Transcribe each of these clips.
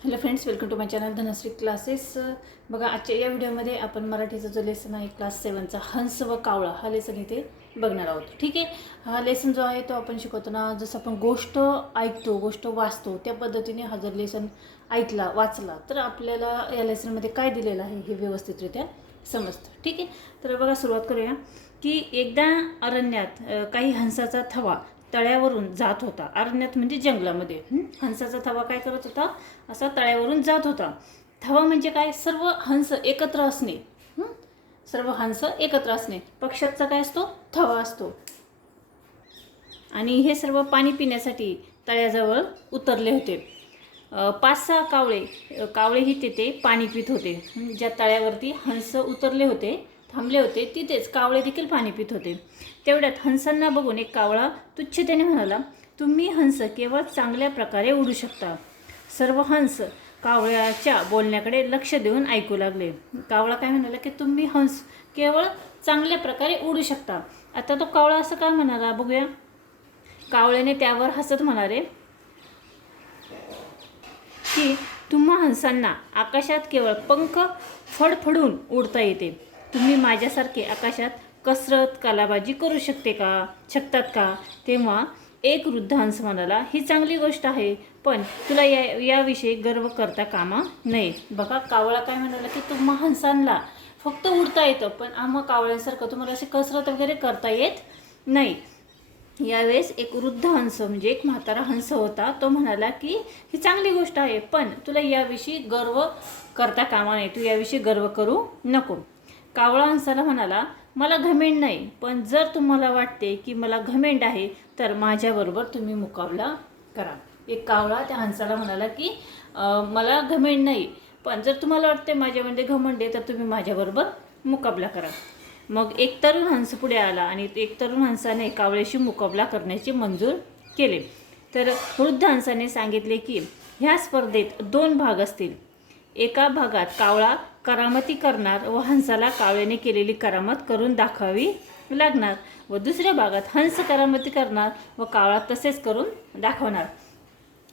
Hello friends, welcome to my channel Dhanashree classes. बघा, आजच्या या व्हिडिओमध्ये आपण मराठीचा जो लेसन आहे क्लास 7चा हंस व कावळा हा लेसन इथे बघणार आहोत. ठीक आहे. हा लेसन जो आहे तो आपण शिकवताना जसं आपण गोष्ट ऐकतो, गोष्ट वाचतो त्या पद्धतीने हा जर लेसन ऐकला वाचला तर आपल्याला या लेसनमध्ये काय दिलेलं आहे हे व्यवस्थितरित्या समजतं. ठीक आहे. तर बघा, सुरुवात करूया की एकदा अरण्यात काही हंसाचा थवा तळ्यावरून जात होता. अरण्यात म्हणजे जंगलामध्ये. हंसाचा थवा काय करत होता? असा तळ्यावरून जात होता. थवा म्हणजे काय? सर्व हंस एकत्र असणे. सर्व हंस एकत्र असणे. पक्ष्याचा काय असतो? थवा असतो. आणि हे सर्व पाणी पिण्यासाठी तळ्याजवळ उतरले होते. 5-6 कावळेही तिथे पाणी पित होते. ज्या तळ्यावरती हंस उतरले होते, थांबले होते, तिथेच कावळे देखील पाणी पित होते. तेवढ्यात हंसांना बघून एक कावळा तुच्छतेने म्हणाला, तुम्ही हंस केवळ चांगल्या प्रकारे उडू शकता. सर्व हंस कावळ्याच्या बोलण्याकडे लक्ष देऊन ऐकू लागले. कावळा काय म्हणाला की तुम्ही हंस केवळ चांगल्या प्रकारे उडू शकता. आता तो कावळा असं काय म्हणाला बघूया. कावळ्याने त्यावर हसत म्हणाले की तुम्हा हंसांना आकाशात केवळ पंख फडफडून उडता येते. तुम्ही माझ्यासारखे आकाशात कसरत कलाबाजी करू शकतात का? तेव्हा एक वृद्ध हंस म्हणाला, ही चांगली गोष्ट आहे, पण तुला याविषयी गर्व करता कामा नये. बघा, कावळा काय म्हणाला की तुम्हा हंसांना फक्त उडता येतं, पण आम्हा कावळ्यांसारखं तुम्हाला अशी कसरत वगैरे करता येत नाही. यावेळेस एक वृद्ध हंस म्हणजे एक म्हातारा हंस होता. तो म्हणाला की ही चांगली गोष्ट आहे, पण तुला याविषयी गर्व करता कामा नये. तू याविषयी गर्व करू नको. कावळा हंसाला म्हणाला, मला घमेंड नाही, पण जर तुम्हाला वाटते की मला घमेंड आहे तर माझ्याबरोबर तुम्ही मुकाबला करा. एक कावळा त्या हंसाला म्हणाला की मला घमेंड नाही, पण जर तुम्हाला वाटते माझ्यामध्ये घमंड आहे तर तुम्ही माझ्याबरोबर मुकाबला करा. मग एक तरुण हंस पुढे आला आणि एक तरुण हंसाने कावळ्याशी मुकाबला करण्याचे मंजूर केले. तर वृद्ध हंसाने सांगितले की ह्या स्पर्धेत 2 भाग असतील. एका भागात कावळा करामती करणार व हंसाला कावळ्याने केलेली करामत करून दाखवावी लागणार, व दुसऱ्या भागात हंस करामती करणार व कावळा तसेच करून दाखवणार.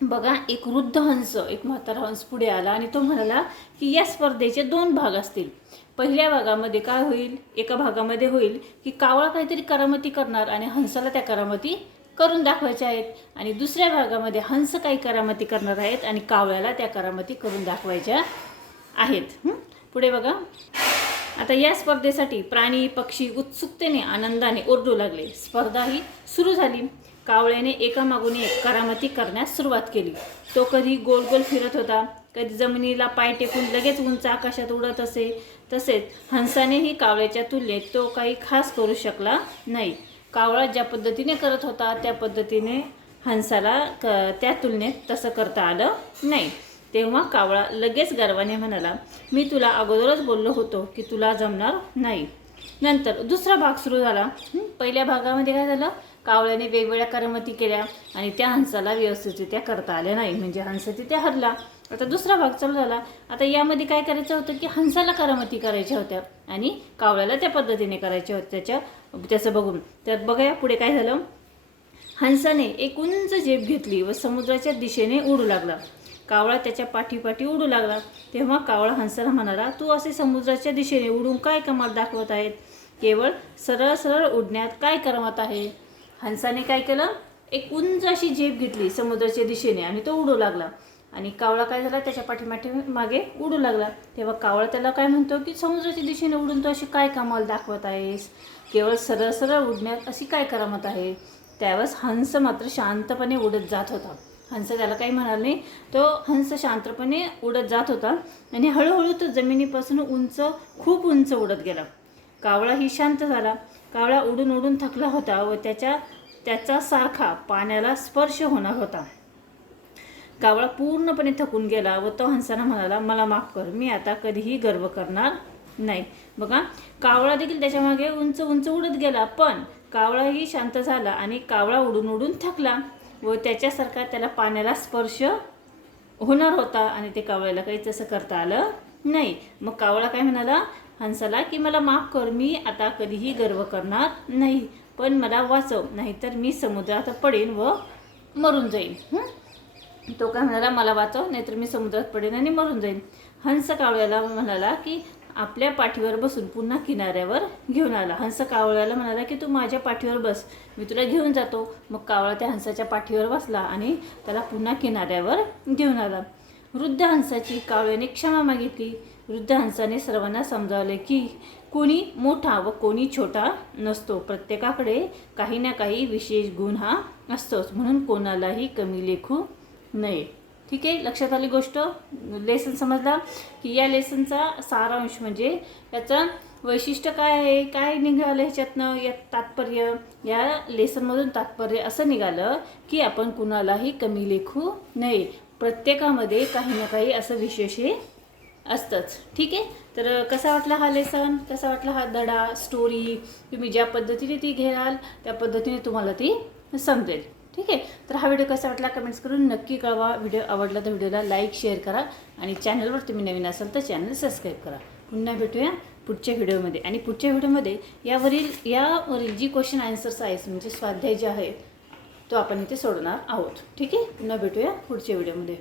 बघा, एक वृद्ध हंस, एक म्हातारा हंस पुढे आला आणि तो म्हणाला की या स्पर्धेचे 2 भाग असतील. पहिल्या भागामध्ये काय होईल? एका भागामध्ये होईल की कावळा काहीतरी करामती करणार आणि हंसाला त्या करामती करून दाखवायच्या आहेत, आणि दुसऱ्या भागामध्ये हंस काही करामती करणार आहेत आणि कावळ्याला त्या करामती करून दाखवायच्या आहेत. पुढे बघा, आता या स्पर्धेसाठी प्राणी पक्षी उत्सुकतेने आनंदाने ओरडू लागले. स्पर्धा ही सुरू झाली. कावळ्याने एकामागून एक करामती करण्यास सुरुवात केली. तो कधी गोल गोल फिरत होता, कधी जमिनीला पाय टेकून लगेच उंच आकाशात उडत असे. तसेच हंसानेही कावळ्याच्या तुलनेत तो काही खास करू शकला नाही. कावळा ज्या पद्धतीने करत होता त्या पद्धतीने हंसाला त्या तुलनेत तसं करता आलं नाही. तेव्हा कावळा लगेच गर्वाने म्हणाला, मी तुला अगोदरच बोललो होतो की तुला जमणार नाही. नंतर दुसरा भाग सुरू झाला. पहिल्या भागामध्ये काय झालं? कावळ्याने वेगवेगळ्या करामती केल्या आणि त्या हंसाला व्यवस्थितरित्या करता आल्या नाही, म्हणजे हंस तिथे हरला. आता दुसरा भाग चालू झाला. आता यामध्ये काय करायचं होतं की हंसाला करामती करायच्या होत्या आणि कावळ्याला त्या पद्धतीने करायच्या होत्या त्याचं बघून. तर बघा पुढे काय झालं. हंसाने एक उंच झेप घेतली व समुद्राच्या दिशेने उडू लागला. कावळा त्याच्या पाठीपाठी उडू लागला. तेव्हा कावळा हंसाला म्हणाला, तू असे समुद्राच्या दिशेने उडून काय कमाल दाखवत आहेत? केवळ सरळ सरळ उडण्यात काय करमत आहे? हंसाने काय केलं? एक उंच अशी झेप घेतली समुद्राच्या दिशेने आणि तो उडू लागला. आणि कावळा काय झाला? त्याच्या पाठीमागे मागे उडू लागला. तेव्हा कावळा त्याला काय म्हणतो की समुद्राच्या दिशेने उडून तो अशी काय कमाल दाखवत आहेस? केवळ सरळ सरळ उडण्यात अशी काय करमत आहे? त्यावेळेस हंस मात्र शांतपणे उडत जात होता. हंस त्याला काही म्हणाला नाही. तो हंस शांतपणे उडत जात होता आणि हळूहळू तो जमिनीपासून खूप उंच उडत गेला. कावळाही शांत झाला. कावळा उडून उडून थकला होता व त्याचा सारखा पाण्याला स्पर्श होणार होता. कावळा पूर्णपणे थकून गेला व तो हंसाला म्हणाला, मला माफ कर, मी आता कधीही गर्व करणार नाही. बघा, कावळा देखील त्याच्या मागे उंच उंच उडत गेला, पण कावळाही शांत झाला आणि कावळा उडून उडून थकला व त्याच्यासारखा त्याला पाण्याला स्पर्श होणार होता आणि ते कावळ्याला काही तसं करता आलं नाही. मग कावळा काय म्हणाला हंसाला की मला माफ कर, मी आता कधीही गर्व करणार नाही, पण मला वाचव, नाहीतर मी समुद्रात पडेन व मरून जाईन. तो काय म्हणाला, मला वाचव नाहीतर मी समुद्रात पडेन आणि मरून जाईन. हंस कावळ्याला म्हणाला की आपल्या पाठीवर बसून पुन्हा किनाऱ्यावर घेऊन आला. हंस कावळ्याला म्हणाला की तू माझ्या पाठीवर बस, मी तुला घेऊन जातो. मग कावळा त्या हंसाच्या पाठीवर बसला आणि त्याला पुन्हा किनाऱ्यावर घेऊन आला. वृद्ध हंसाची कावळ्याने क्षमा मागितली. वृद्ध हंसाने सर्वांना समजावले की कोणी मोठा व कोणी छोटा नसतो, प्रत्येकाकडे काही ना काही विशेष गुण हा असतोच, म्हणून कोणालाही कमी लेखू नये. ठीक आहे, लक्षात आली गोष्ट, लेसन समजला की या लेसनचा सारांश म्हणजे याचं वैशिष्ट्य काय आहे, काय निघालं ह्याच्यातनं, या तात्पर्य, या लेसनमधून तात्पर्य असं निघालं की आपण कुणालाही कमी लेखू नये, प्रत्येकामध्ये काही ना काही असं विशेष हे असतंच. ठीक आहे, तर कसा वाटला हा लेसन, कसा वाटला हा धडा, स्टोरी, तुम्ही ज्या पद्धतीने ती घ्याल त्या पद्धतीने तुम्हाला ती समजेल. ठीक आहे, तर हा व्हिडिओ कसा वाटला कमेंट्स करून नक्की कळवा. व्हिडिओ आवडला तर व्हिडिओला लाईक शेअर करा आणि चॅनलवर तुम्ही नवीन असाल तर चॅनल सबस्क्राईब करा. पुन्हा भेटूया पुढच्या व्हिडिओमध्ये. आणि पुढच्या व्हिडिओमध्ये यावरील जी क्वेश्चन आन्सर्स आहेत म्हणजे स्वाध्याय जे आहेत तो आपण इथे सोडणार आहोत. ठीक आहे, पुन्हा भेटूया पुढच्या व्हिडिओमध्ये.